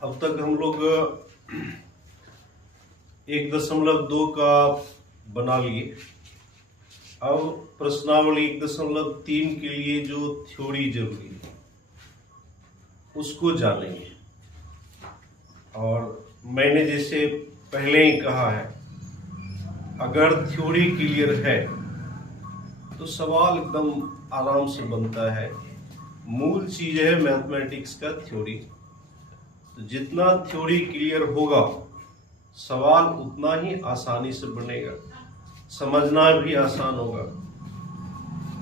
अब तक हम लोग 1.2 का बना लिए। अब प्रश्नावली 1.3 के लिए जो थ्योरी जरूरी है उसको जानेंगे। और मैंने जैसे पहले ही कहा है, अगर थ्योरी क्लियर है तो सवाल एकदम आराम से बनता है। मूल चीज है मैथमेटिक्स का थ्योरी। तो जितना थ्योरी क्लियर होगा सवाल उतना ही आसानी से बनेगा, समझना भी आसान होगा।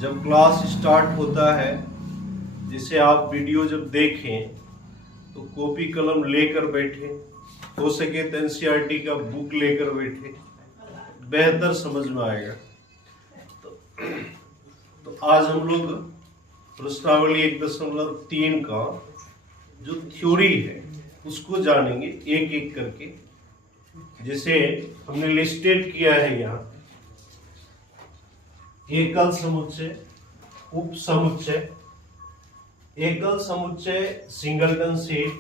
जब क्लास स्टार्ट होता है, जैसे आप वीडियो जब देखें तो कॉपी कलम लेकर बैठे, हो सके तो एनसीईआरटी का बुक लेकर बैठे, बेहतर समझ में आएगा। तो आज हम लोग प्रश्नावली 1.3 का जो थ्योरी है उसको जानेंगे एक एक करके। जैसे हमने लिस्टेड किया है यहाँ, एकल समुच्चय, उप समुच्चय, एकल समुच्चय सिंगलटन सेट,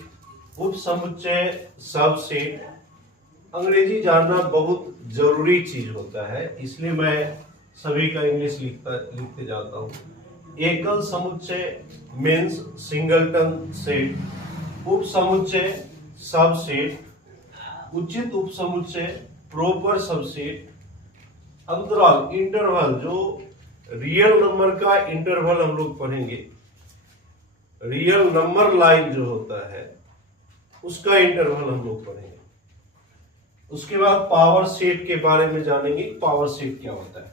उप समुच्चय सब सेट। अंग्रेजी जानना बहुत जरूरी चीज होता है, इसलिए मैं सभी का इंग्लिश लिखते जाता हूँ। एकल समुच्चय मीन्स सिंगलटन सेट, उप समुच्चय सब सेट, उचित उप समुच्चय प्रॉपर सबसेट। अंतराल इंटरवल, जो रियल नंबर का इंटरवल हम लोग पढ़ेंगे, रियल नंबर लाइन जो होता है उसका इंटरवल हम लोग पढ़ेंगे। उसके बाद पावर सेट के बारे में जानेंगे, पावर सेट क्या होता है।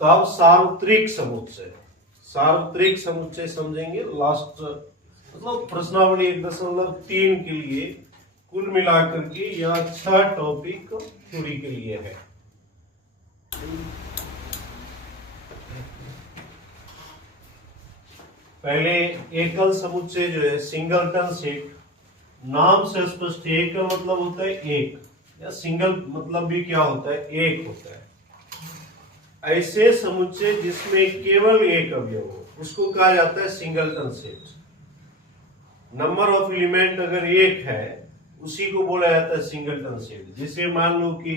तब सार्वत्रिक समुच्चय, सार्वत्रिक समुच्चय समझेंगे लास्ट, मतलब प्रश्नावली 1.3 के लिए कुल मिलाकर के यह 6 टॉपिक थ्योरी के लिए है। पहले एकल समुच्चय जो है सिंगलटन सेट, नाम से स्पष्ट है। एकल मतलब होता है एक, या सिंगल मतलब भी क्या होता है, एक होता है। ऐसे समुच्चय जिसमें केवल एक अवयव हो उसको कहा जाता है singleton set. Number of element अगर एक है उसी को बोला जाता है सिंगलटन सेट। जैसे मान लो कि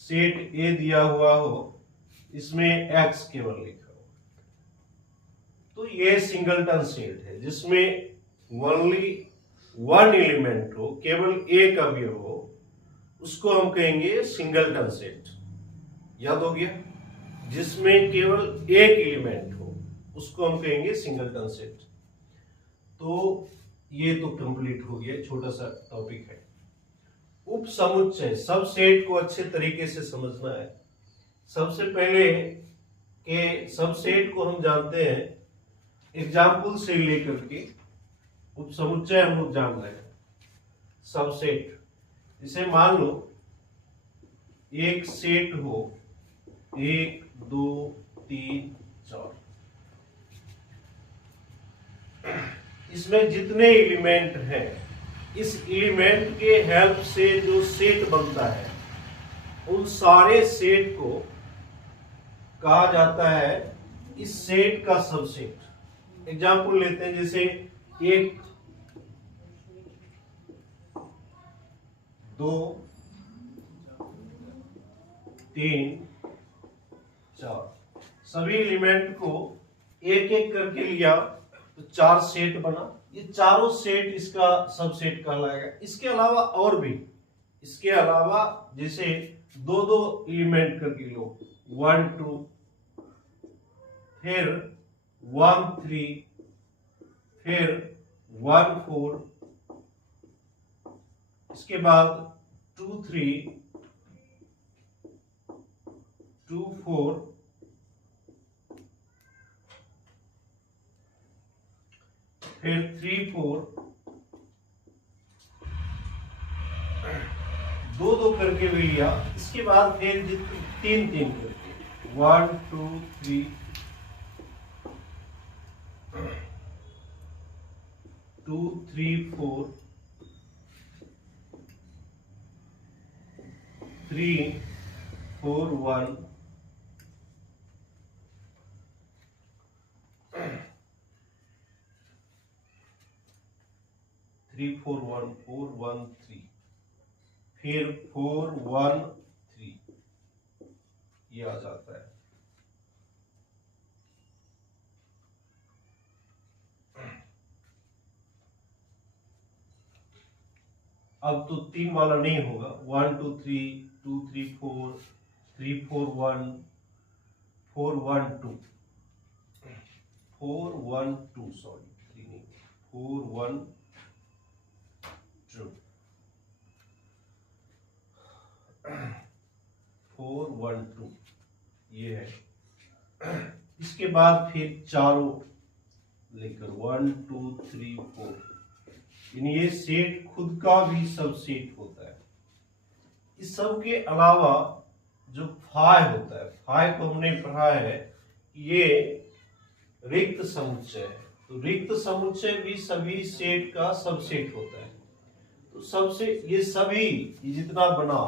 सेट ए दिया हुआ हो, इसमें एक्स केवल लिखा हो, तो ये सिंगलटन सेट है। जिसमें ओनली वन एलिमेंट हो, केवल एक अवयव हो, उसको हम कहेंगे सिंगलटन सेट। याद हो गया? जिसमें केवल एक एलिमेंट हो उसको हम कहेंगे सिंगलटन सेट। तो ये तो कंप्लीट हो गया, छोटा सा टॉपिक है। उप समुच्चय, सब सेट को अच्छे तरीके से समझना है। सबसे पहले के सब सेट को हम जानते हैं एग्जाम्पल से लेकर के। उप समुच्चय हम लोग जान रहे हैं। सब सेट, जैसे मान लो एक सेट हो 1 2 3 4, इसमें जितने एलिमेंट हैं, इस एलिमेंट के हेल्प से जो सेट बनता है उन सारे सेट को कहा जाता है इस सेट का सबसेट। एग्जाम्पल लेते हैं, जैसे 1 2 3 4, सभी एलिमेंट को एक एक करके लिया तो 4 सेट बना। ये चारों सेट इसका सबसेट कहलाएगा। इसके अलावा और भी, इसके अलावा जैसे 2 एलिमेंट करके लो, 1 2, फिर 1 3, फिर 1 4, इसके बाद 2 3 2 4, फिर 3 4, 2 करके भी लिया। इसके बाद फिर 3 3 करके 1 2 3 2 3 4 3 4 1, 3 4 1 4 1 3, फिर 4 1 3, ये आ जाता है। अब तो 3 वाला नहीं होगा, 1 2 3 2 3 4 3 4 1 4 1 2 4 1 2, सॉरी 3 नहीं, 4 1 2 4 1 2, ये है। इसके बाद फिर चारों लेकर 1 2 3 4, यानी ये सेट खुद का भी सब सेट होता है। इस सब के अलावा जो फाइ होता है, फाइ को हमने पढ़ा है, ये रिक्त समुच्चय है। तो रिक्त समुच्चय भी सभी सेट का सबसेट होता है। तो सबसे ये सभी ये जितना बना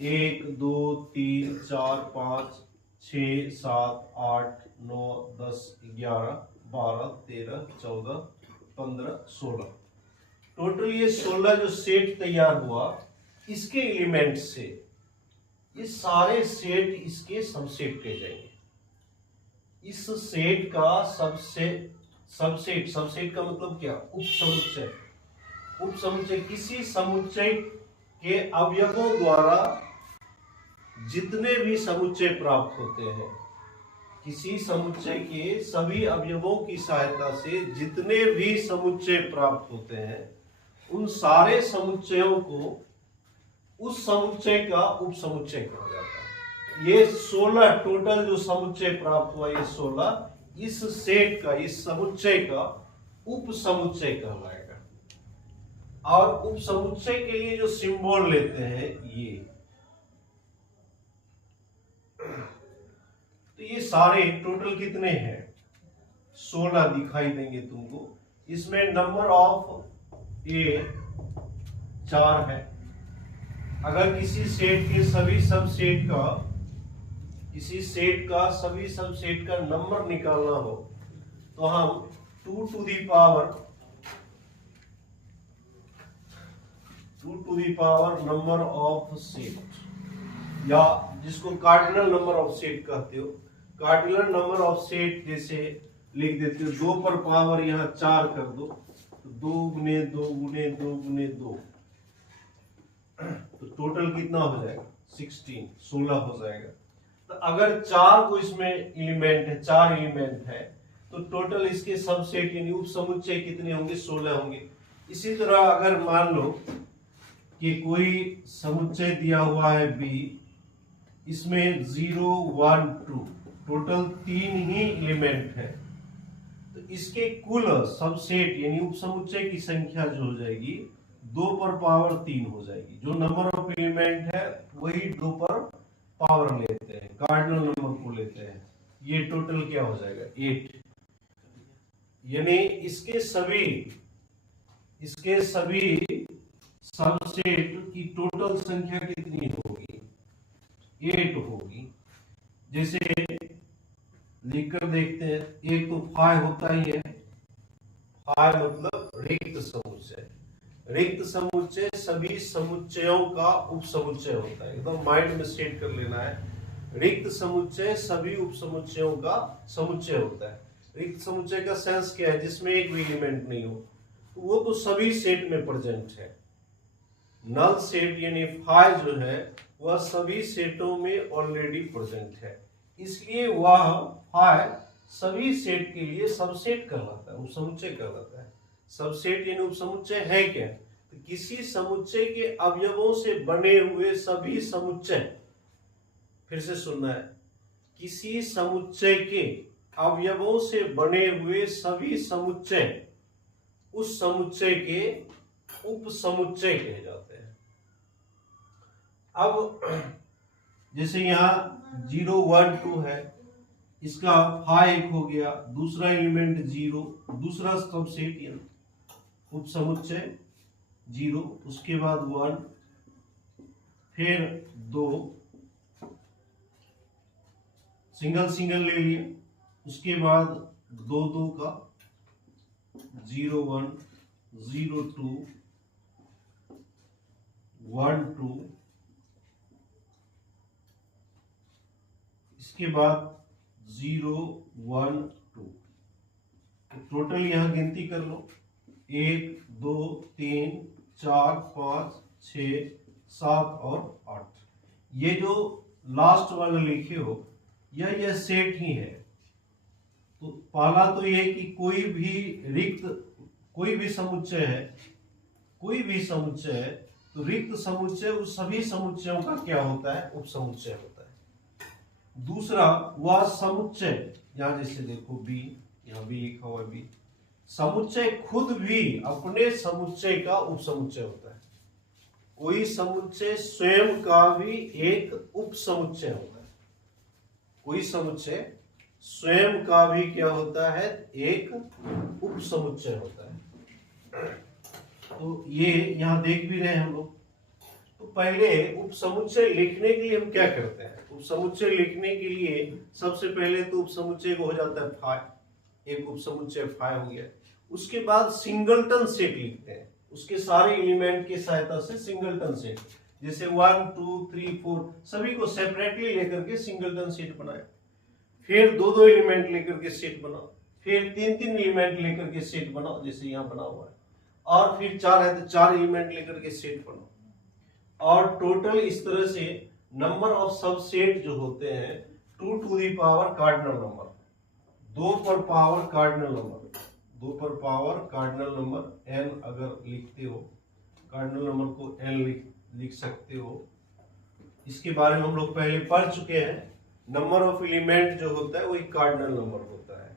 1 2 3 4 5 6 7 8 9 10 11 12 13 14 15 16, टोटल ये 16 जो सेट तैयार हुआ, इसके एलिमेंट से ये सारे सेट इसके सबसेट कहे जाएंगे। इस सेट का सबसेट सबसेट का मतलब क्या? उपसमुच्चय। उपसमुच्चय किसी समुच्चय के अवयवों द्वारा जितने भी समुच्चय प्राप्त होते हैं, किसी समुच्चय के सभी अवयवों की सहायता से जितने भी समुच्चय प्राप्त होते हैं, उन सारे समुच्चयों को उस समुच्चय का उपसमुच्चय कहा जाता है। ये 16 टोटल जो समुच्चय प्राप्त हुआ, ये 16 इस सेट का, इस समुच्चय का उपसमुच्चय कहलाएगा। और उपसमुच्चय के लिए जो सिंबल लेते हैं ये, तो ये सारे टोटल कितने हैं? 16 दिखाई देंगे तुमको। इसमें नंबर ऑफ ए 4 है। अगर किसी सेट के सभी सबसेट का, किसी सेट का सभी सबसेट का नंबर निकालना हो, तो हम 2 to the power number of set, या जिसको कार्डिनल नंबर ऑफ सेट कहते हो, कार्डिनल नंबर ऑफ सेट जैसे लिख देते हो, 2 पर पावर यहाँ 4 कर दो, तो 2 गुने 2 गुने 2 गुने 2, तो टोटल कितना हो जाएगा? 16 हो जाएगा। तो अगर 4 को इसमें एलिमेंट है, 4 एलिमेंट है, तो टोटल इसके सबसेट यानी उप समुच्चय कितने होंगे? 16 होंगे। इसी तरह अगर मान लो कि कोई समुच्चय दिया हुआ है B, इसमें 0 1 2 टोटल 3 ही एलिमेंट है, तो इसके कुल सबसेट यानी उप समुच्चय की संख्या जो हो जाएगी 2 पर पावर 3 हो जाएगी। जो नंबर ऑफ एलिमेंट है वही 2 पर पावर लेते हैं, कार्डिनल नंबर को लेते हैं। ये टोटल क्या हो जाएगा? 8। यानी इसके सभी सबसेट की टोटल संख्या कितनी होगी? 8 होगी। जैसे लिखकर देखते हैं, एक तो फाइ होता ही है, फाइ मतलब रिक्त समुच्चय। रिक्त समुच्चय सभी समुच्चयों का उपसमुच्चय होता है, एकदम माइंड में सेट कर लेना है। रिक्त समुच्चय सभी उपसमुच्चयों का समुच्चय होता है। रिक्त समुच्चय का सेंस क्या है? जिसमें एक भी एलिमेंट नहीं हो, तो वो तो सभी सेट में प्रेजेंट है। नल सेट यानी फाइ जो है वह सभी सेटों में ऑलरेडी प्रेजेंट है, इसलिए वह फाइ सभी सेट के लिए सबसेट कहलाता है, उपसमुच्चय कहलाता है। सबसेट यानी उपसमुच्चय है क्या? तो किसी समुच्चय के अवयवों से बने हुए सभी समुच्चय, फिर से सुनना है, किसी समुच्चय के अवयवों से बने हुए सभी समुच्चय उस समुच्चय के उपसमुच्चय कहे जाते हैं। अब जैसे यहाँ 0 1 2 है, इसका फाइ 1 हो गया, दूसरा एलिमेंट 0, दूसरा सबसेट यानी उपसमुच्चय 0, उसके बाद 1, फिर 2, सिंगल ले लिया, उसके बाद 2 2 का 0 1 0 2 1 2, इसके बाद 0 1 2। टोटल यहां गिनती कर लो, 1 2 3 4 5 6 7 और 8। ये जो लास्ट वाला लिखे हो यह सेट ही है। तो पहला तो ये कि कोई भी रिक्त, कोई भी समुच्चय है, कोई भी समुच्चय है तो रिक्त समुच्चय उस सभी समुच्चयों का क्या होता है? उपसमुच्चय होता है। दूसरा, वह समुच्चय, यहां जैसे देखो बी, यहां भी लिखा हुआ बी, समुच्चय खुद भी अपने समुच्चय का उपसमुच्चय होता है। कोई समुच्चय स्वयं का भी एक उपसमुच्चय होता है। कोई समुच्चय स्वयं का भी क्या होता है? एक उपसमुच्चय होता है। तो ये यहां देख भी रहे हैं हम लोग। तो पहले उपसमुच्चय लिखने के लिए हम क्या करते हैं? उपसमुच्चय लिखने के लिए सबसे पहले तो उपसमुच्चय को हो जाता है फाइ, एक उपसमुच्चय फाइ हो गया। उसके बाद सिंगलटन सेट लिखते हैं, उसके सारे एलिमेंट की सहायता से सिंगलटन सेट, जैसे 1 2 3 4 सभी को सेपरेटली लेकर के सिंगलटन सेट बनाए, फिर दो दो एलिमेंट लेकर के सेट बनाओ, फिर तीन तीन एलिमेंट लेकर के सेट बनाओ जैसे यहाँ बना हुआ है, और फिर 4 है तो 4 एलिमेंट लेकर के सेट बनाओ। और टोटल इस तरह से नंबर ऑफ सबसेट जो होते हैं 2 to the power cardinal number, 2 पर पावर कार्डिनल नंबर, 2 पर पावर कार्डिनल नंबर n अगर लिखते हो, कार्डिनल नंबर को n लिख सकते हो। इसके बारे में हम लोग पहले पढ़ चुके हैं। नंबर ऑफ एलिमेंट जो होता है वही कार्डिनल नंबर होता है।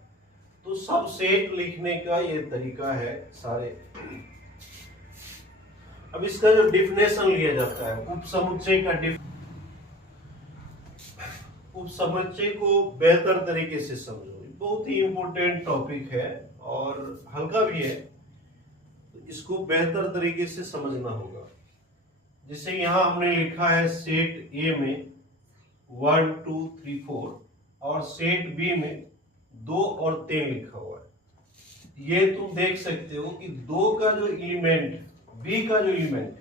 तो सबसेट लिखने का ये तरीका है सारे। अब इसका जो डिफिनेशन लिया जाता है उपसमुच्चय का, उपसमुच्चय को बेहतर तरीके से समझो, बहुत ही इंपॉर्टेंट टॉपिक है और हल्का भी है, तो इसको बेहतर तरीके से समझना होगा। जैसे यहां हमने लिखा है सेट ए में 1 2 3 4 और सेट बी में 2 और 3 लिखा हुआ है। ये तुम देख सकते हो कि 2 का जो एलिमेंट, बी का जो एलिमेंट,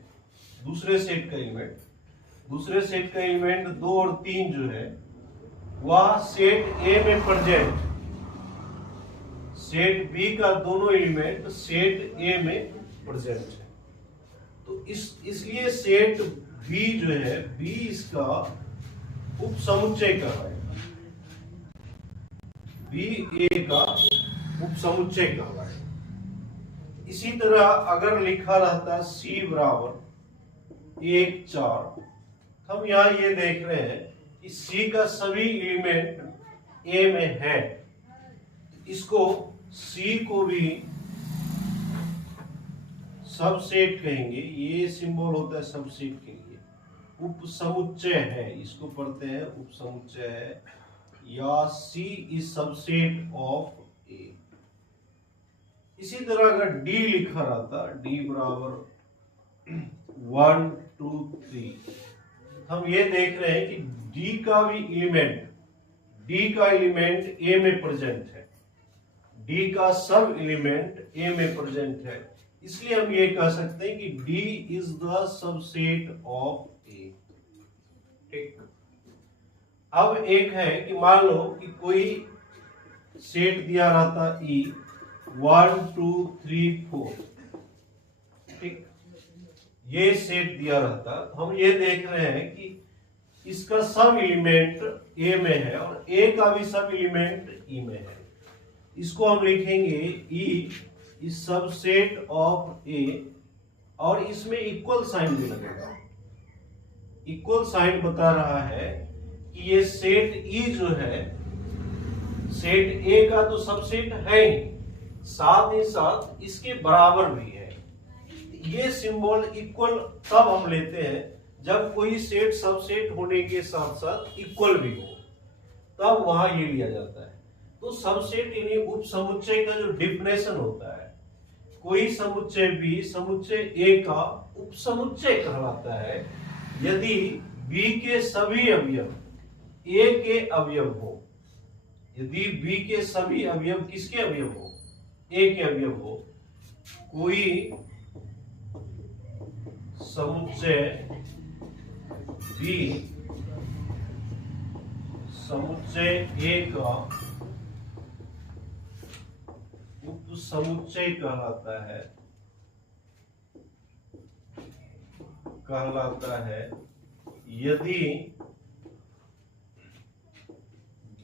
दूसरे सेट का एलिमेंट, दूसरे सेट का एलिमेंट 2 और 3 जो है वह सेट ए में प्रेजेंट, सेट बी का दोनों एलिमेंट सेट ए में प्रेजेंट है। तो इसलिए सेट बी जो है, बी इसका उपसमुच्चय कहलाएगा, बी ए का उपसमुच्चय कहलाएगा। इसी तरह अगर लिखा रहता सी बराबर 1 4, हम यहां ये देख रहे हैं कि सी का सभी एलिमेंट ए में है, इसको सी को भी सबसेट कहेंगे। ये सिंबल होता है सबसेट के लिए, उपसमुच्चय है, इसको पढ़ते हैं उपसमुच्चय है, या सी इज सबसेट ऑफ ए। इसी तरह अगर डी लिखा रहता, डी बराबर 1 2 3, हम ये देख रहे हैं कि डी का भी एलिमेंट, डी का एलिमेंट ए में प्रेजेंट है, डी का सब एलिमेंट ए में प्रेजेंट है, इसलिए हम ये कह सकते हैं कि D is the subset of A. ठीक। अब एक है कि मान लो कि कोई सेट दिया रहता ई 1 2 3 4, ठीक, ये सेट दिया रहता, हम ये देख रहे हैं कि इसका सब एलिमेंट ए में है और ए का भी सब एलिमेंट ई में है। इसको हम लिखेंगे ई इज सबसेट ऑफ ए, और इसमें इक्वल साइन भी लगेगा। इक्वल साइन बता रहा है कि ये सेट ई जो है सेट ए का तो सबसेट है ही, साथ ही साथ इसके बराबर भी है। ये सिंबल इक्वल तब हम लेते हैं जब कोई सेट सबसेट होने के साथ साथ इक्वल भी हो, तब वहां ये लिया जाता है। तो सबसेट यानी उपसमुच्चय का जो डिफिनेशन होता है, कोई समुच्चय बी समुच्चय ए का उपसमुच्चय कहलाता है यदि बी के सभी अवयव ए के अवयव हो। यदि बी के सभी अवयव किसके अवयव हो? ए के अवयव हो। कोई समुच्चय बी समुच्चय ए का उप समुच्चय कहलाता है यदि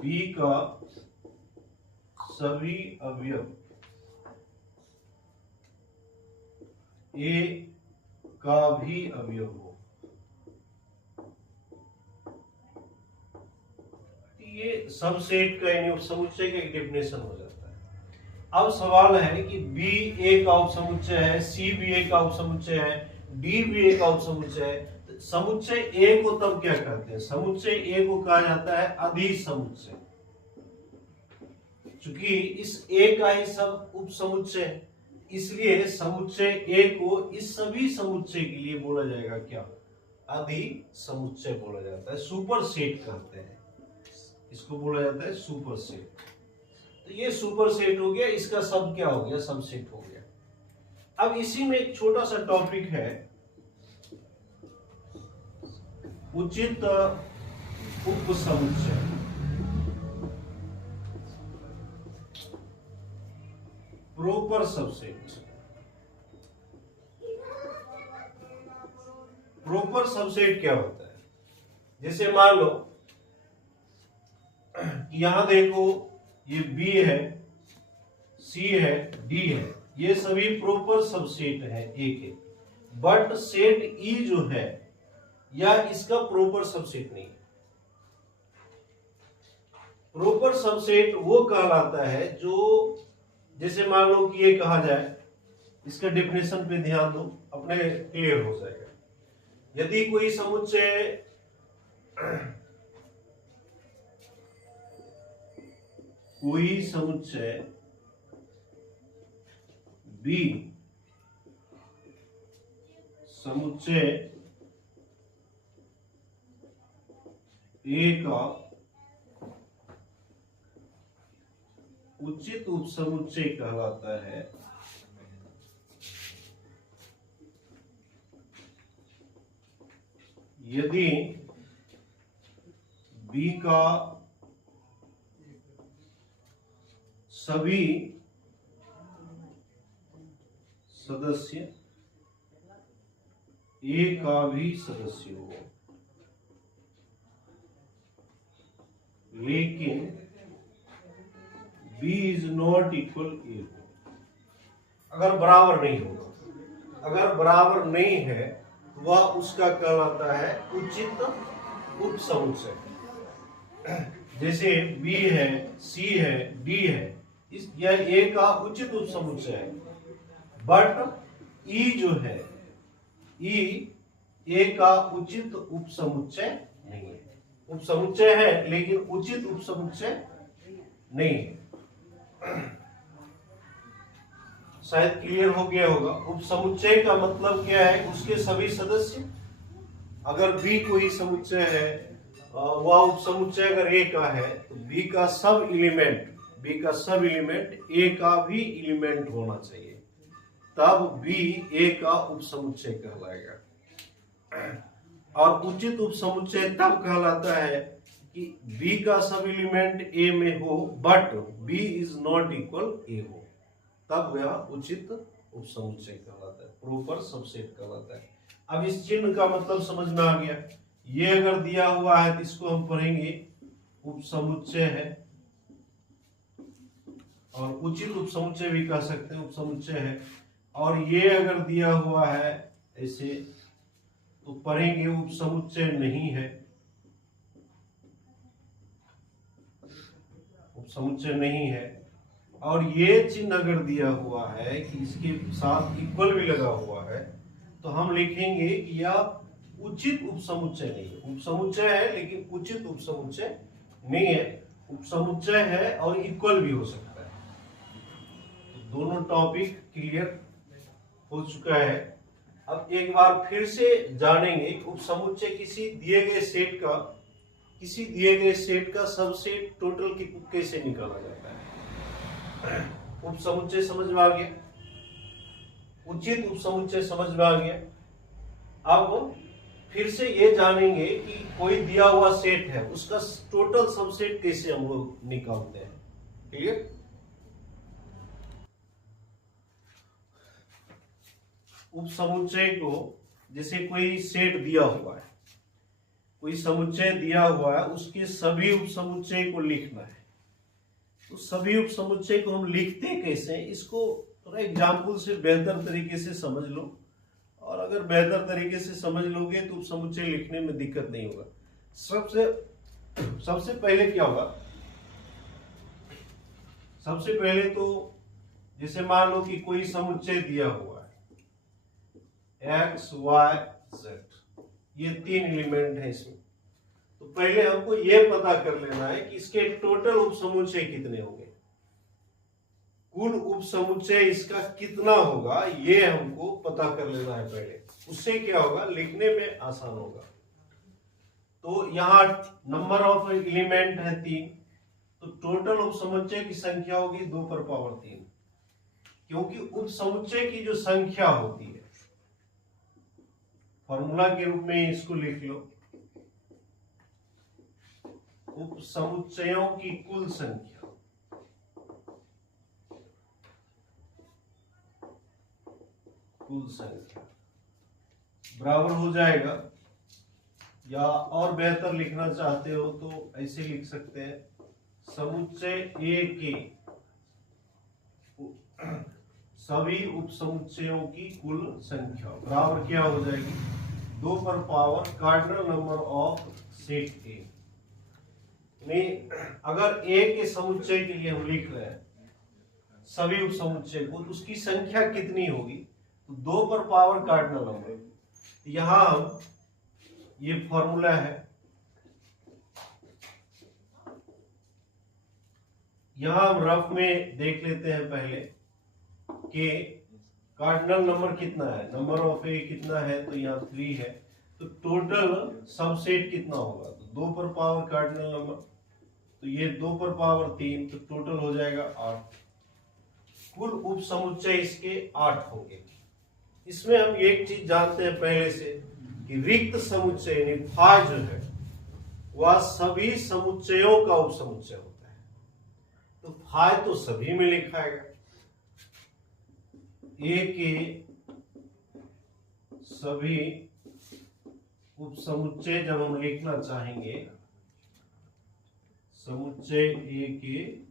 बी का सभी अवयव ए का भी अवयव हो। ये सबसेट का यानी उपसमुच्चय का एक डेफिनेशन हो जाता है। अब सवाल है कि बी ए का उपसमुच्चय है, सी भी ए का उपसमुच्चय है, डी भी ए का उपसमुच्चय है। समुच्चय ए को तब क्या कहते हैं? समुच्चय ए को कहा जाता है अदिश समुच्चय, क्योंकि इस ए का ही सब उपसमुच्चय है, इसलिए समुच्चय ए को इस सभी समुच्चय के लिए बोला जाएगा क्या? अधि समुच्चय बोला जाता है, सुपर सेट कहते हैं इसको, बोला जाता है सुपर सेट। तो ये सुपर सेट हो गया, इसका सब क्या हो गया? सब सेट हो गया। अब इसी में एक छोटा सा टॉपिक है उचित उपसमुच्चय। Proper subset. प्रॉपर सबसेट क्या होता है? जैसे मान लो यहां देखो, ये बी है, सी है, डी है, ये सभी प्रॉपर सबसेट है ए के, बट सेट ई जो है या इसका प्रॉपर सबसेट नहीं। प्रॉपर सबसेट वो कहलाता है जो, जैसे मान लो कि ये कहा जाए, इसका डेफिनेशन पे ध्यान दो, अपने क्लियर हो जाएगा। यदि कोई समुच्चय बी समुच्चय ए का उचित उपसमुच्चय कहलाता है यदि बी का सभी सदस्य ए का भी सदस्य हो, लेकिन B is not equal A हो। अगर बराबर नहीं होगा, अगर बराबर नहीं है, वह उसका कहलाता है उचित उपसमुच्चय। जैसे बी है, सी है, डी है, इस यह ए का उचित उपसमुच्चय है, बट ई जो है, ई ए का उचित उपसमुच्चय नहीं है। उपसमुच्चय है लेकिन उचित उपसमुच्चय नहीं है। शायद क्लियर हो गया होगा। उपसमुच्चय का मतलब क्या है? उसके सभी सदस्य। अगर बी कोई समुच्चय है, वह उपसमुच्चय अगर ए का है, तो बी का सब एलिमेंट ए का भी एलिमेंट होना चाहिए, तब बी ए का उपसमुच्चय कहलाएगा। और उचित उपसमुच्चय तब कहलाता है कि बी का सब एलिमेंट ए में हो, but B is not equal A हो, तब वह उचित उपसमुच्चय कहलाता है, प्रॉपर सबसेट कहलाता है। अब इस चिन्ह का मतलब समझ में आ गया। ये अगर दिया हुआ है तो इसको हम पढ़ेंगे उपसमुच्चय है, और उचित उपसमुच्चय भी कह सकते हैं, उपसमुच्चय है। और ये अगर दिया हुआ है ऐसे, तो पढ़ेंगे उपसमुच्चय नहीं है, उपसमुच्चय नहीं है। और ये चिन्ह अगर दिया हुआ है कि इसके साथ इक्वल भी लगा हुआ है, तो हम लिखेंगे कि यह उचित उपसमुच्चय नहीं है। उपसमुच्चय है लेकिन उचित उपसमुच्चय नहीं है। उपसमुच्चय है और इक्वल भी हो सकता है। तो दोनों टॉपिक क्लियर हो चुका है। अब एक बार फिर से जानेंगे उपसमुच्चय किसी दिए गए सेट का सबसेट टोटल कैसे निकाला जाता है। उपसमुच्चय समझ में आ गया। उचित उपसमुच्चय समझ में आ गया। अब फिर से ये जानेंगे कि कोई दिया हुआ सेट है उसका टोटल सबसेट कैसे हम लोग निकालते हैं। क्लियर? उपसमुच्चय को, जैसे कोई सेट दिया हुआ है, कोई समुच्चय दिया हुआ है, उसके सभी उपसमुच्चय को लिखना है। तो सभी उपसमुच्चय को हम लिखते कैसे, इसको थोड़ा एग्जाम्पल से बेहतर तरीके से समझ लो, और अगर बेहतर तरीके से समझ लोगे तो उपसमुच्चय लिखने में दिक्कत नहीं होगा। सबसे पहले क्या होगा, सबसे पहले तो जैसे मान लो कि कोई समुच्चय दिया हुआ है x y z, ये 3 एलिमेंट है इसमें। तो पहले हमको ये पता कर लेना है कि इसके टोटल उपसमुच्चय कितने होंगे, कुल उपसमुच्चय इसका कितना होगा, ये हमको पता कर लेना है पहले। उससे क्या होगा, लिखने में आसान होगा। तो यहाँ नंबर ऑफ एलिमेंट है 3, तो टोटल उपसमुच्चय की संख्या होगी 2 पर पावर 3, क्योंकि उपसमुच्चय की जो संख्या होती है, फॉर्मूला के रूप में इसको लिख लो, उपसमुच्चयों की कुल संख्या बराबर हो जाएगा, या और बेहतर लिखना चाहते हो तो ऐसे लिख सकते हैं, समुच्चय ए के सभी उपसमुच्चयों की कुल संख्या बराबर क्या हो जाएगी, 2 पर power cardinal number of set ए। में अगर ए के समुच्चय के लिए हम लिख रहे हैं सभी उपसमुच्चय को, तो उसकी संख्या कितनी होगी, तो 2 पर पावर कार्डिनल नंबर। यहां हम, ये फॉर्मूला है, यहां हम रफ में देख लेते हैं पहले कि कार्डिनल नंबर कितना है, नंबर ऑफ ए कितना है, तो यहाँ 3 है, तो टोटल सबसेट कितना होगा, तो 2 पर पावर कार्डिनल नंबर, तो ये 2 पर पावर 3, तो टोटल हो जाएगा 8। कुल उपसमुच्चय इसके 8 होंगे। इसमें हम एक चीज जानते हैं पहले से कि रिक्त समुच्चय यानी फाय जो है वह सभी समुच्चयों का उपसमुच्चय होता है। तो फाय तो सभी में लिखाएगा, ए के सभी उपसमुच्चय जब हम लिखना चाहेंगे, समुच्चय ए के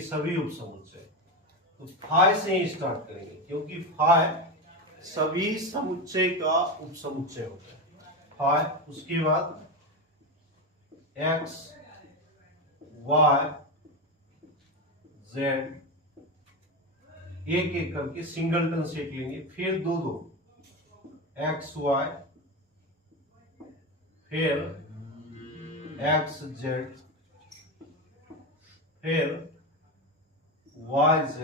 सभी उपसमुच्चय, तो फाय से ही स्टार्ट करेंगे, क्योंकि फाय सभी समुच्चय का उपसमुच्चय होता है। फाय, उसके बाद x y z, एक एक करके सिंगलटन सेट लेंगे, फिर 2 x y, फिर x z, फिर y z,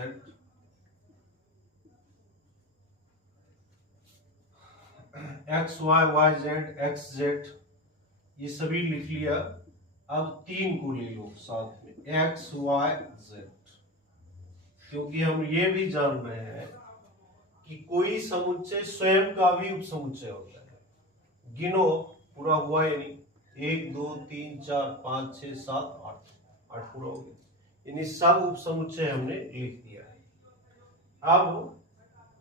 x y y z x z, ये सभी लिख लिया। अब 3 को ले लो साथ में, x y z, क्योंकि हम ये भी जान रहे हैं कि कोई समुच्चय स्वयं का भी उपसमुच्चय होता है। गिनो, पूरा हुआ है नहीं, 1 2 3 4 5 6 7 8, 8 पूरा हो गया, यानी सब उपसमुच्चय हमने लिख दिया है। अब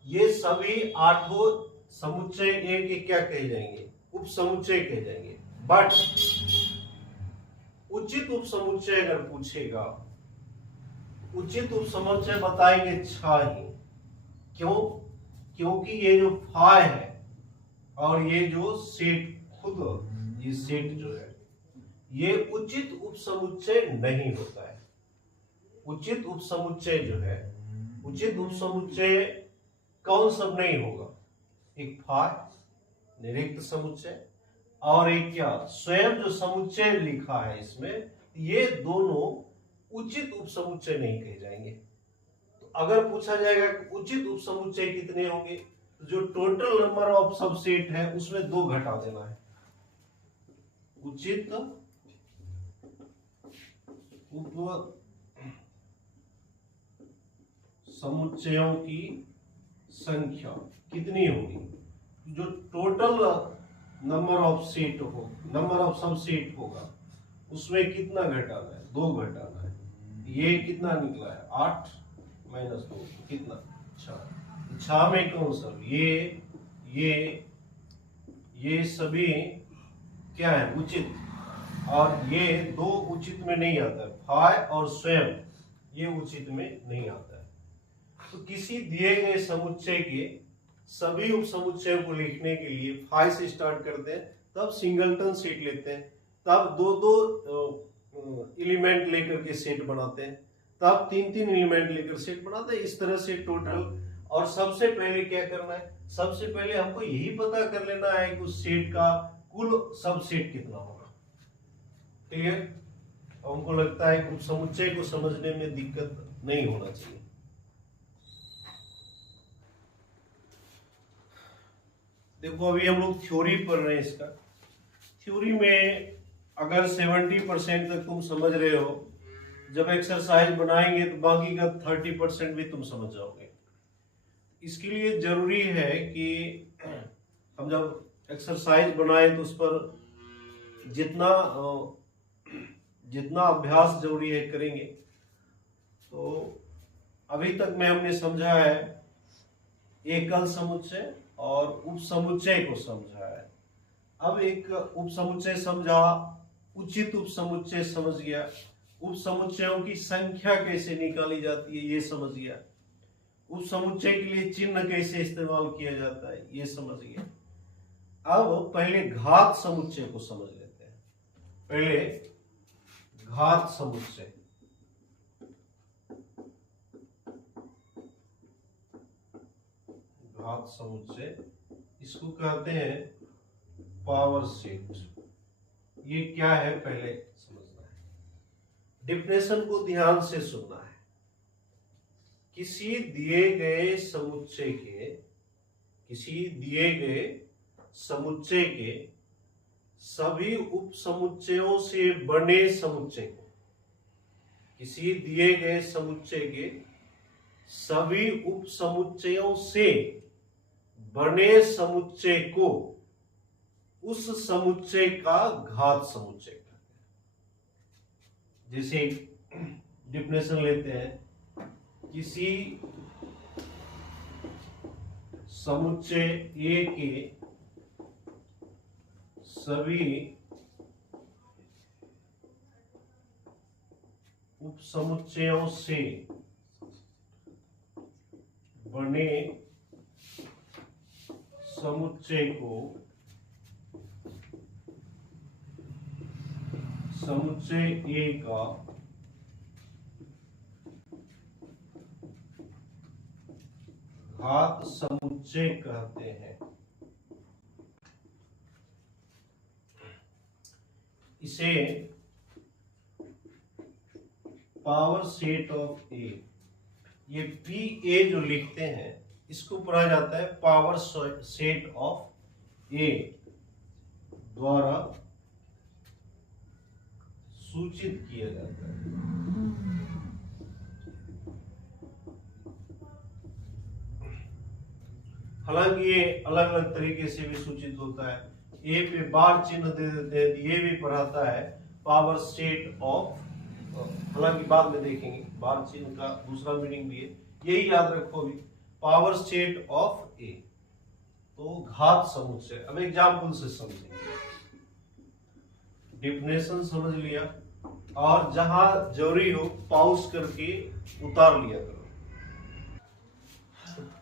ये सभी 8 समुच्चय ए के क्या कहे जाएंगे, उपसमुच्चय कहे जाएंगे। बट उचित उपसमुच्चय अगर पूछेगा, उचित उपसमुच्चय बताएंगे 6 ही। क्यों? क्योंकि ये जो फाय है और ये जो सेट, खुद ये सेट जो है, ये उचित उपसमुच्चय नहीं होता है। उचित उपसमुच्चय जो है, उचित उपसमुच्चय कौन सब नहीं होगा, एक फाय निरिक्त समुच्चय, और एक क्या, स्वयं जो समुच्चय लिखा है इसमें, ये दोनों उचित उपसमुच्चय नहीं कहे जाएंगे। तो अगर पूछा जाएगा कि उचित उपसमुच्चय कितने होंगे, तो जो टोटल नंबर ऑफ सबसेट है उसमें 2 घटा देना है। उचित उप समुच्चयों की संख्या कितनी होगी, जो टोटल नंबर ऑफ सब सेट होगा उसमें कितना घटाना है, 2 घटाना है। ये कितना निकला है, 8 - 2 कितना, 6। 6 में कौन सा, ये सभी क्या है, उचित, और ये 2 उचित में नहीं आता है, फाय और स्वयं ये उचित में नहीं आता है। तो किसी दिए गए समुच्चय के सभी उप समुच्चयों को लिखने के लिए फाय से स्टार्ट करते हैं, तब सिंगलटन सेट लेते हैं, तब 2 एलिमेंट लेकर के सेट बनाते हैं, तब 3 एलिमेंट लेकर सेट बनाते हैं, इस तरह से टोटल। और सबसे पहले क्या करना है, सबसे पहले हमको यही पता कर लेना है कि उस सेट का कुल सब सेट कितना होगा। क्लियर? हमको लगता है कि समुच्चय को समझने में दिक्कत नहीं होना चाहिए। देखो अभी हम लोग थ्योरी पढ़ रहे हैं इसका। थ्योरी में अगर 70% तक तुम समझ रहे हो, जब एक्सरसाइज बनाएंगे तो बाकी का 30% भी तुम समझ जाओगे। इसके लिए जरूरी है कि हम जब एक्सरसाइज बनाएं तो उस पर जितना अभ्यास जरूरी है करेंगे। तो अभी तक में हमने समझा है एकल समुच्चय और उप समुच्चय को समझा है। अब एक उप समुच्चय समझा, उचित उप समुच्चय समझ गया, उप समुच्चयों की संख्या कैसे निकाली जाती है ये समझ गया, उप समुच्चय के लिए चिन्ह कैसे इस्तेमाल किया जाता है ये समझ गया। अब पहले घात समुच्चय को समझ लेते हैं। पहले घात समुच्चय, घात समुच्चय इसको कहते हैं पावर सेट। ये क्या है पहले समझना है, डिफिनेशन को ध्यान से सुनना है। किसी दिए गए समुच्चय के सभी उप समुच्चयों से बने समुच्चय को, किसी दिए गए समुच्चय के सभी उप समुच्चयों से बने समुच्चय को उस समुच्चय का घात समुच्चय कहते हैं। जैसे डिफिनेशन लेते हैं, किसी समुच्चय ए के सभी उप समुच्चयों से बने समुच्चय को समुच्चय ए का घात समुच्चय कहते हैं। इसे पावर सेट ऑफ ए, ये पी ए जो लिखते हैं इसको पढ़ा जाता है पावर सेट ऑफ ए द्वारा सूचित किया जाता है। हालांकि ये अलग अलग तरीके से भी सूचित होता है। ए पे बार चिन्ह दे देते हैं, ये भी पढ़ाता है पावर सेट ऑफ, हालांकि बाद में देखेंगे बार चिन्ह का दूसरा मीनिंग भी है, यही याद रखो अभी पावर सेट ऑफ ए। तो घात समुच्चय, अब एग्जाम्पल से समझेंगे। डिफिनेशन समझ लिया, और जहां जरूरी हो पॉज करके उतार लिया करो।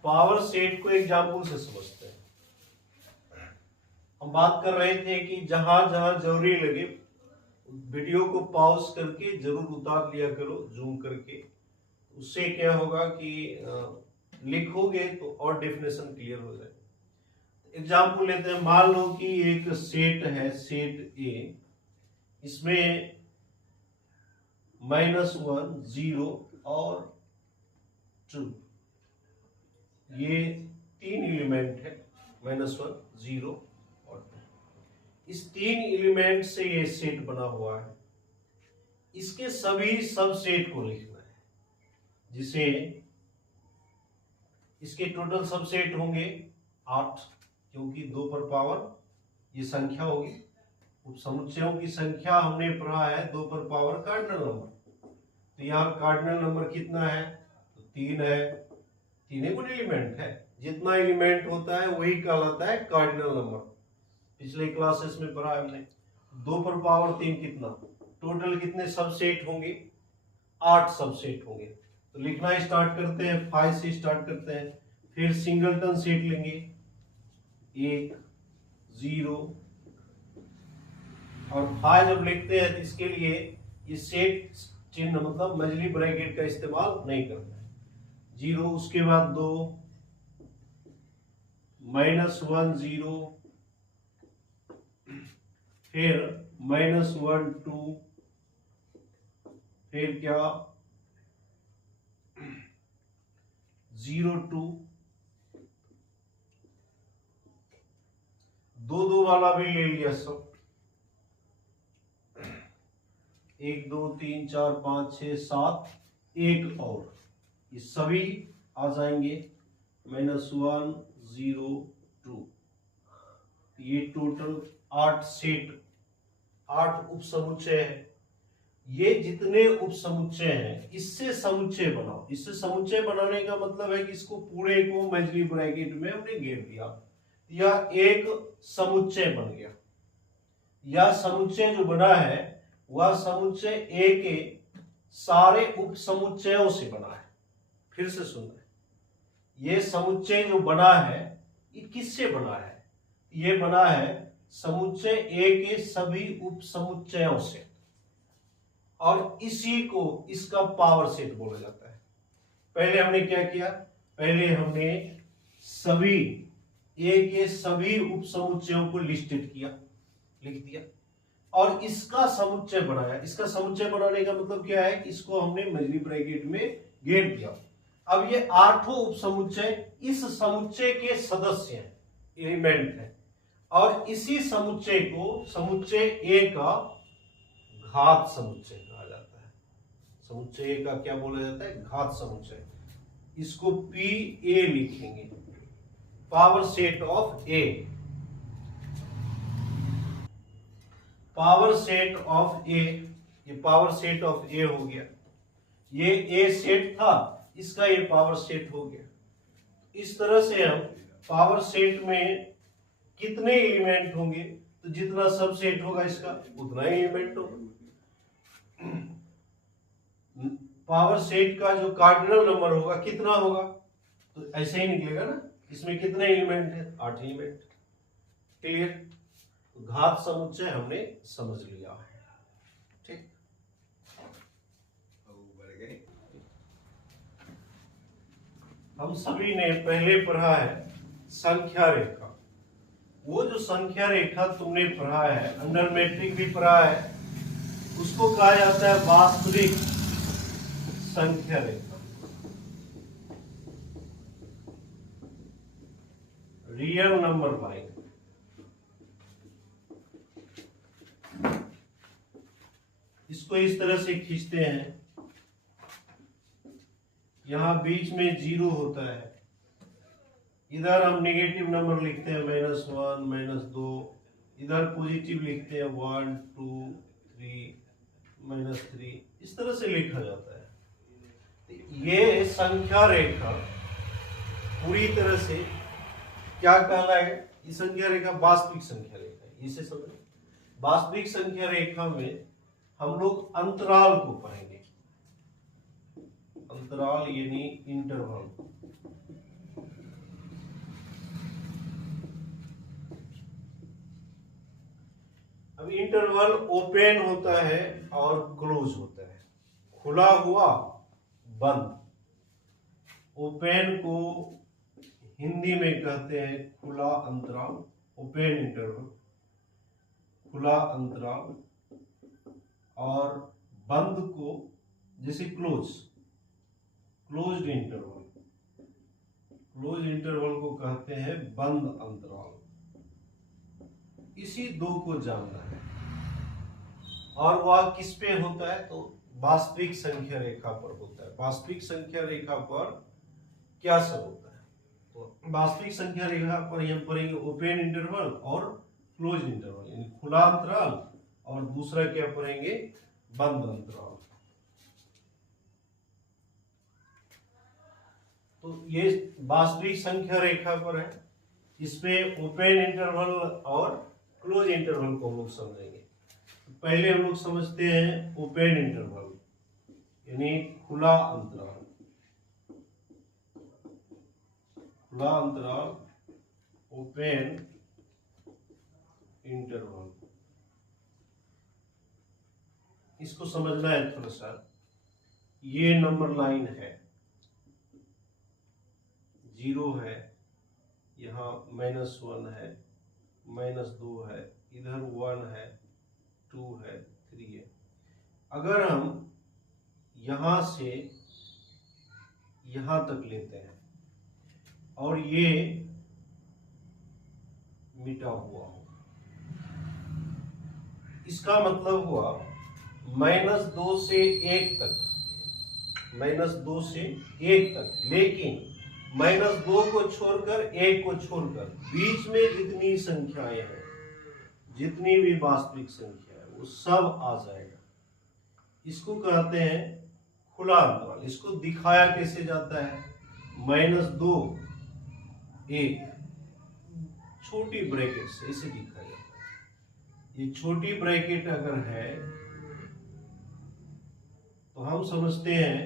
पावर सेट को एग्जाम्पल से समझते हैं। हम बात कर रहे थे कि जहां जहां जरूरी लगे वीडियो को पॉज करके जरूर उतार लिया करो, जूम करके। उससे क्या होगा कि लिखोगे तो और डेफिनेशन क्लियर हो जाए। एग्जाम्पल लेते हैं, मान लो कि एक सेट है, सेट ए, इसमें -1, 0 और 2, ये 3 एलिमेंट है, -1, 0 और 2। इस 3 एलिमेंट से ये सेट बना हुआ है। इसके सभी सब सेट को लिखना है, जिसे इसके टोटल सबसेट होंगे 8, क्योंकि 2 पर पावर ये संख्या होगी। उपसमुच्चयों की संख्या हमने पढ़ा है 2 पर पावर कार्डिनल नंबर। तो यहाँ कार्डिनल नंबर कितना है? तो 3 है। 3 एक एलिमेंट है, जितना एलिमेंट होता है वही कहलाता है कार्डिनल नंबर। पिछले क्लासेस में पढ़ा हमने 2 पर पावर 3 कितना, टोटल कितने सबसेट होंगे? 8 सबसेट होंगे। तो लिखना स्टार्ट करते हैं, 5 से स्टार्ट करते हैं। फिर सिंगलटन सेट लेंगे, 1 0 और 5 जब लिखते हैं तो इसके लिए ये सेट चिन्ह मतलब मजली ब्रैकेट का इस्तेमाल नहीं करना है। 0 उसके बाद 2 -1 0 फिर -1 2 फिर क्या 0 2 2 वाला भी ले लिया सब। 1 2 3 4 5 6 7 एक और ये सभी आ जाएंगे -1 0 2। ये टोटल 8 सेट 8 उपसमुच्चय है। ये जितने उपसमुच्चय हैं इससे समुच्चय बनाओ। इससे समुच्चय बनाने का मतलब है कि इसको पूरे को मजली ब्रैकेट में हमने घेर दिया, यह एक समुच्चय बन गया। यह समुच्चय जो बना है वह समुच्चय ए के सारे उपसमुच्चयों से बना है। फिर से सुनना, ये समुच्चय जो बना है ये किससे बना है? ये बना है समुच्चय ए के सभी उपसमुच्चयों से, और इसी को इसका पावर सेट बोला जाता है। पहले हमने क्या किया? पहले हमने सभी ए के सभी उपसमुच्चयों को लिस्टेड किया, लिख दिया, और इसका समुच्चय बनाया। इसका समुच्चय बनाने का मतलब क्या है कि इसको हमने मजली ब्रैकेट में घेर दिया। अब ये 8 उपसमुच्चय इस समुच्चय के सदस्य हैं, एलिमेंट है, और इसी समुच्चय को समुच्चय ए का घात समुच्चय कहा जाता है। समुच्चय ए का क्या बोला जाता है? घात समुच्चय। इसको पी ए लिखेंगे, power set of A. Power set of A, ये पावर सेट ऑफ ए हो गया। ये ए सेट था, इसका ये पावर सेट हो गया। इस तरह से हम पावर सेट में कितने एलिमेंट होंगे, तो जितना सब सेट होगा इसका उतना ही एलिमेंट होगा। पावर सेट का जो कार्डिनल नंबर होगा कितना होगा, तो ऐसे ही निकलेगा ना। इसमें कितने एलिमेंट है? 8 एलिमेंट। क्लियर? घात समुच्चय हमने समझ लिया है। ठीक, हम सभी ने पहले पढ़ा है संख्या रेखा। वो जो संख्या रेखा तुमने पढ़ा है, अंडर मैट्रिक भी पढ़ा है, उसको कहा जाता है वास्तविक संख्या रेखा, रियल नंबर लाइन। इसको इस तरह से खींचते हैं, यहां बीच में 0 होता है, इधर हम नेगेटिव नंबर लिखते हैं -1 -2, इधर पॉजिटिव लिखते हैं 1 2 3 -3, इस तरह से लिखा जाता है। ये संख्या रेखा पूरी तरह से क्या कहलाएगा? ये संख्या रेखा वास्तविक संख्या रेखा है। इसे समझ, वास्तविक संख्या रेखा में हम लोग अंतराल को पढ़ेंगे। अंतराल यानी इंटरवल। अब इंटरवल ओपन होता है और क्लोज होता है, खुला हुआ बंद। ओपन को हिंदी में कहते हैं खुला अंतराल, ओपन इंटरवल, खुला अंतराल, और बंद को जैसे close, closed interval, close interval को कहते हैं बंद अंतराल। इसी दो को जानना है, और वह किस पे होता है? तो वास्तविक संख्या रेखा पर होता है। वास्तविक संख्या रेखा पर क्या सब होता है? वास्तविक संख्या रेखा पर हम पढ़ेंगे ओपन इंटरवल और क्लोज इंटरवल, यानी खुला अंतराल, और दूसरा क्या पढ़ेंगे, बंद अंतराल। तो ये वास्तविक संख्या रेखा पर है, इसमें ओपन इंटरवल और क्लोज इंटरवल को हम लोग समझेंगे। तो पहले हम लोग समझते हैं ओपन इंटरवल, यानी खुला अंतराल। खुला अंतराल, ओपन इंटरवल, इसको समझना है थोड़ा सा। ये नंबर लाइन है, 0 है, यहाँ -1 है, -2 है, इधर 1 है, 2 है, 3 है। अगर हम यहां से यहां तक लेते हैं और ये मिटा हुआ हो, इसका मतलब हुआ -2 से 1 तक, -2 से 1 तक, लेकिन -2 को छोड़कर 1 को छोड़कर बीच में जितनी संख्याएं हैं, जितनी भी वास्तविक संख्या है, वो सब आ जाएगा। इसको कहते हैं खुला अंतराल। इसको दिखाया कैसे जाता है, -2 1 छोटी ब्रैकेट से इसे दिखाया जाता है। ये छोटी ब्रैकेट अगर है तो हम समझते हैं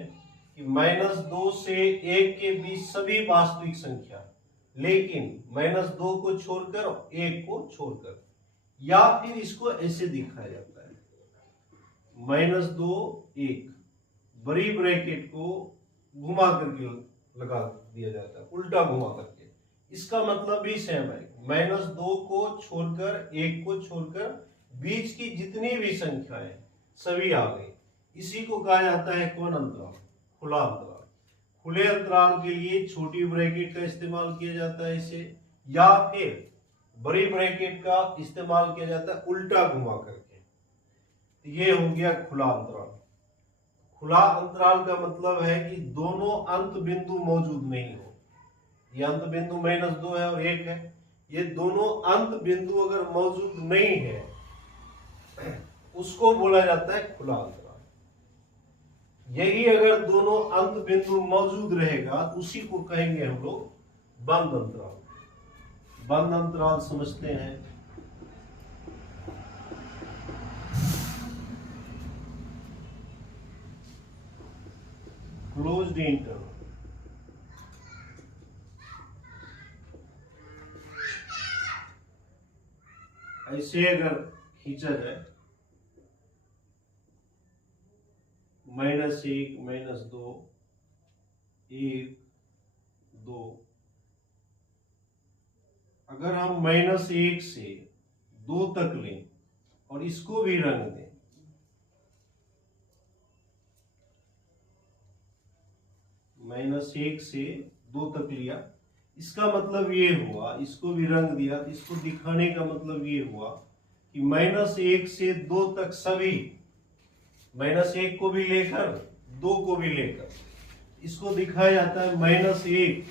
कि -2 से 1 के बीच सभी वास्तविक संख्या, लेकिन -2 को छोड़कर 1 को छोड़कर, या फिर इसको ऐसे दिखाया जाता है, -2 1 बड़ी ब्रैकेट को घुमा करके लगा दिया जाता है, उल्टा घुमा करके। इसका मतलब भी सेम है, -2 को छोड़कर 1 को छोड़कर बीच की जितनी भी संख्याएं सभी आ गई। इसी को कहा जाता है कौन अंतराल, खुला अंतराल। खुले अंतराल के लिए छोटी ब्रैकेट का इस्तेमाल किया जाता है इसे, या फिर बड़ी ब्रैकेट का इस्तेमाल किया जाता है उल्टा घुमा करके। ये हो गया खुला अंतराल। खुला अंतराल का मतलब है कि दोनों अंत बिंदु मौजूद नहीं हो। ये अंत बिंदु -2 है और 1 है, ये दोनों अंत बिंदु अगर मौजूद नहीं है उसको बोला जाता है खुला अंतराल। यही अगर दोनों अंत बिंदु मौजूद रहेगा तो उसी को कहेंगे हम लोग बंद अंतराल। बंद अंतराल समझते हैं। क्लोज्ड इंटरवल, ऐसे अगर खींचा जाए, -1 -2 1 2, अगर हम -1 से 2 तक लें और इसको भी रंग दें, -1 से 2 तक लिया, इसका मतलब ये हुआ, इसको भी रंग दिया, तो इसको दिखाने का मतलब ये हुआ कि -1 से 2 तक सभी, -1 को भी लेकर 2 को भी लेकर, इसको दिखाया जाता है -1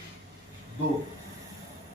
2।